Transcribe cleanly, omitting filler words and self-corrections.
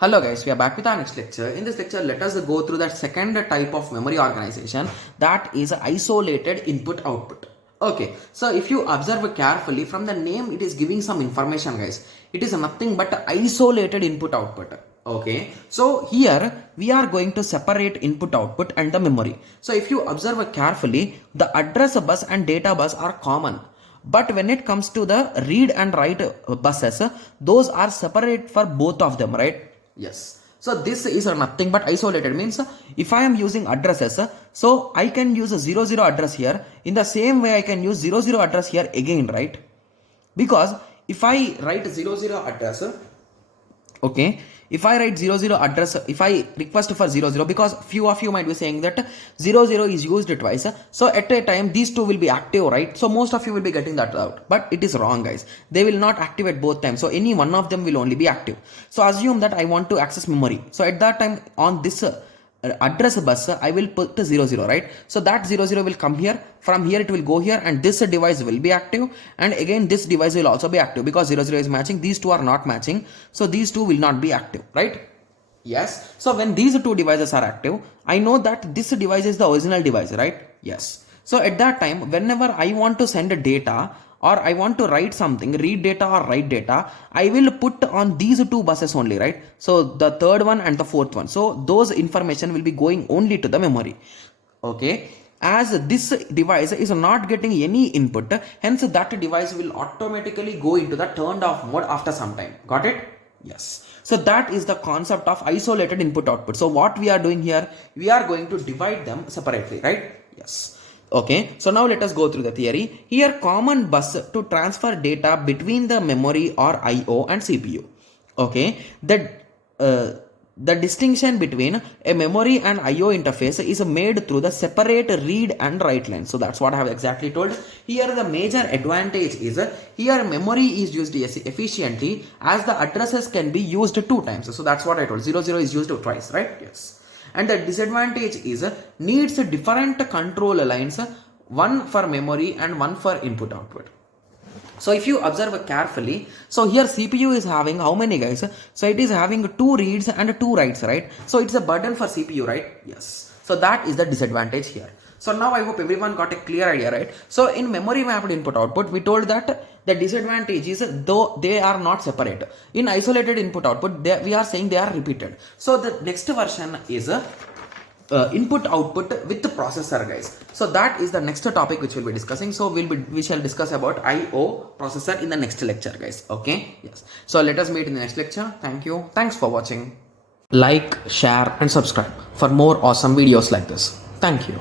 Hello guys, we are back with our next lecture. In this lecture, let us go through that second type of memory organization, that is isolated input output. Okay, so if you observe carefully from the name, it is giving some information guys. It is nothing but isolated input output. Okay, so here we are going to separate input output and the memory. So if you observe carefully, the address bus and data bus are common. But when it comes to the read and write buses, those are separate for both of them, right? Yes. So this is nothing but isolated, means if I am using addresses, so I can use a 00 address here. In the same way I can use 00 address here again, right? Because if I write 00 address, okay, if I write 00 address, if I request for 00, because few of you might be saying that 00 is used twice, so at a time these two will be active, right? So most of you will be getting that out, but it is wrong guys. They will not activate both times, so any one of them will only be active. So assume that I want to access memory, so at that time on this address bus I will put 00, right? So that 00 will come here, from here it will go here, and this device will be active, and again this device will also be active because 00 is matching. These two are not matching, so these two will not be active, right? Yes. So when these two devices are active, I know that this device is the original device, right? Yes. So at that time, whenever I want to send data or I want to write something, read data or write data, I will put on these two buses only, right? So the third one and the fourth one. So those information will be going only to the memory. Okay. As this device is not getting any input, hence that device will automatically go into the turned off mode after some time. Got it? Yes. So that is the concept of isolated input output. So what we are doing here, we are going to divide them separately, right? Yes. Okay, so now let us go through the theory. Here common bus to transfer data between the memory or IO and CPU. Okay, the distinction between a memory and IO interface is made through the separate read and write lines. So that's what I have exactly told. Here the major advantage is here memory is used efficiently as the addresses can be used two times. So that's what I told. 00 is used twice, right? Yes. And the disadvantage is needs different control lines, one for memory and one for input output. So if you observe carefully, so here CPU is having how many guys? So it is having two reads and two writes, right? So it's a burden for CPU, right? Yes. So that is the disadvantage here. So now I hope everyone got a clear idea, right? So in memory mapped input output, we told that the disadvantage is though they are not separate. In isolated input output, we are saying they are repeated. So the next version is input output with the processor guys. So that is the next topic which we'll be discussing. So we shall discuss about IO processor in the next lecture guys. Okay. Yes. So let us meet in the next lecture. Thank you. Thanks for watching. Like, share and subscribe for more awesome videos like this. Thank you.